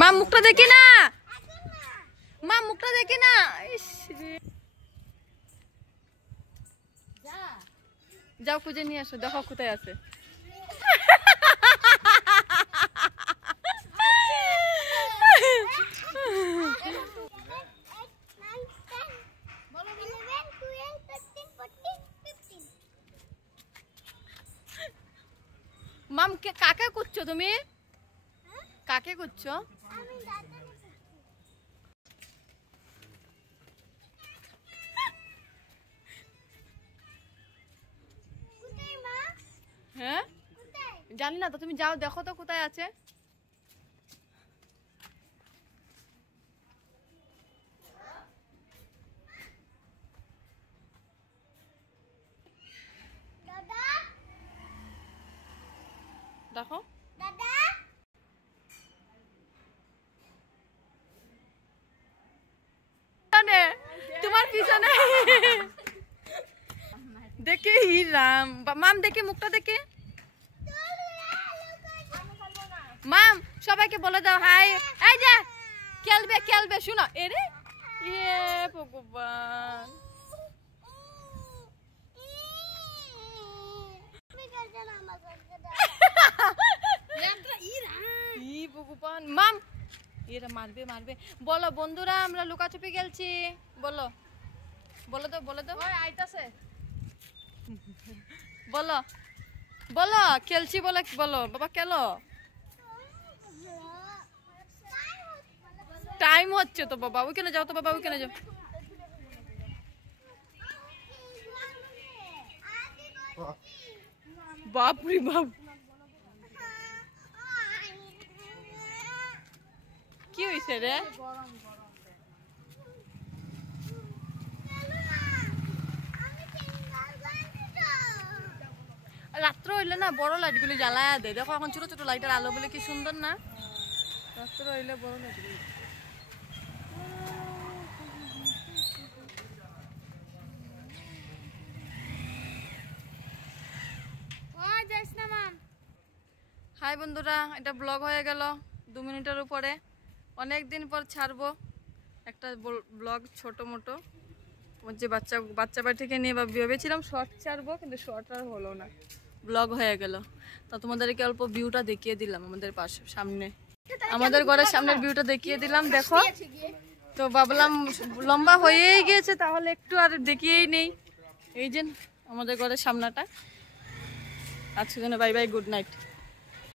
মা মুখটা দেখি না, মা মুখটা দেখি না। যাও খুঁজে নিয়ে আসো, দেখো কোথায় আছে। মাম কাকে খুঁজছো তুমি? কাকে খুঁজছো? হ্যাঁ জানি না তো, তুমি যাও দেখো তো কোথায় আছে। দেখো তোমার পিছনে দেখে হিরাম। মাম দেখে মুখটা দেখে। মাম সবাইকে বলে দাও হাই। এই যে খেলবে খেলবে, শুনো এরে ইয়ে ভগবান। ভগবান মাম এরা মারবে মারবে। বলো বন্ধুরা আমরা লুকাছুপি খেলছি, বলো বলো তো, বলে তো আইতাছে, বলো বলো খেলছি বলে বলো। বাবা খেলো, টাইম হচ্ছে তো বাবা। ওইখানে যাও তো বাবা, ওইখানে যাও। বাপরে বাপ কি হয়েছে রে? রাত্র হইলে না বড় লাইট গুলি জ্বালায়া দেয়। দেখো এখন ছোট ছোট লাইটের আলো বলে কি সুন্দর না। রাত্র হইলে বড় লাইট গুলি। হাই বন্ধুরা, এটা ব্লগ হয়ে গেল 2 মিনিটের উপরে। অনেক দিন পর ছাড়বো একটা ব্লগ, ছোট মোটো। যে বাচ্চা বাড়ি থেকে নিয়ে ভেবেছিলাম শর্ট ছাড়বো, কিন্তু শর্ট আর হলো না, ব্লগ হয়ে গেল। তা তোমাদেরকে অল্প ভিউটা দেখিয়ে দিলাম, আমাদের পাশে সামনে, আমাদের ঘরের সামনের ভিউটা দেখিয়ে দিলাম। দেখো তো ভাবলাম লম্বা হয়েই গিয়েছে, তাহলে একটু আর দেখিয়েই নেই। এই যে আমাদের ঘরের সামনাটা। আজকের জন্য বাই বাই, গুড নাইট।